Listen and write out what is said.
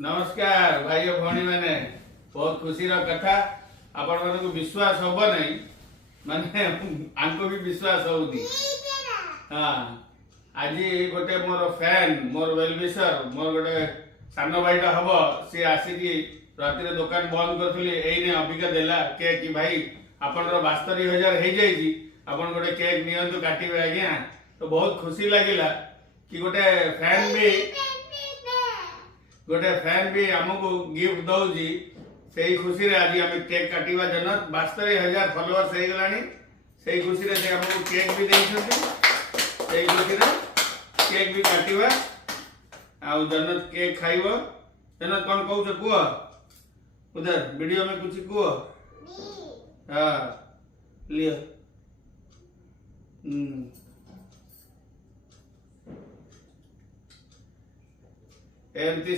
नमस्कार भाई भौणी मैंने बहुत खुशी कथा आपण मन को विश्वास हम नहीं माने आंको भी विश्वास होउनी। हाँ आज गोटे मोर फैन मोर वेलविशर मोर गोटे सान भाईटा हम सी आसिकी राति दुकान बंद करथुली एने अबिका देला केक कि भाई आपण 72,000 हो जाइए आपण गोटे केक नियंतु काटिबे आज्ञा। तो बहुत खुशी लगिला कि गोटे फैन भी आमको गिफ्ट दौजी से खुशी रे आज आम केक काटिबा जन 72,000 फॉलोअर्स हो गलानी से खुशी रे से हमको केक भी देइछथि से खुशी रे केक भी काटिबा आ जनत केक खाइबो। जनत कौन कहू छ कुआ उधर वीडियो में कुछ कुआ। हां लियो एमती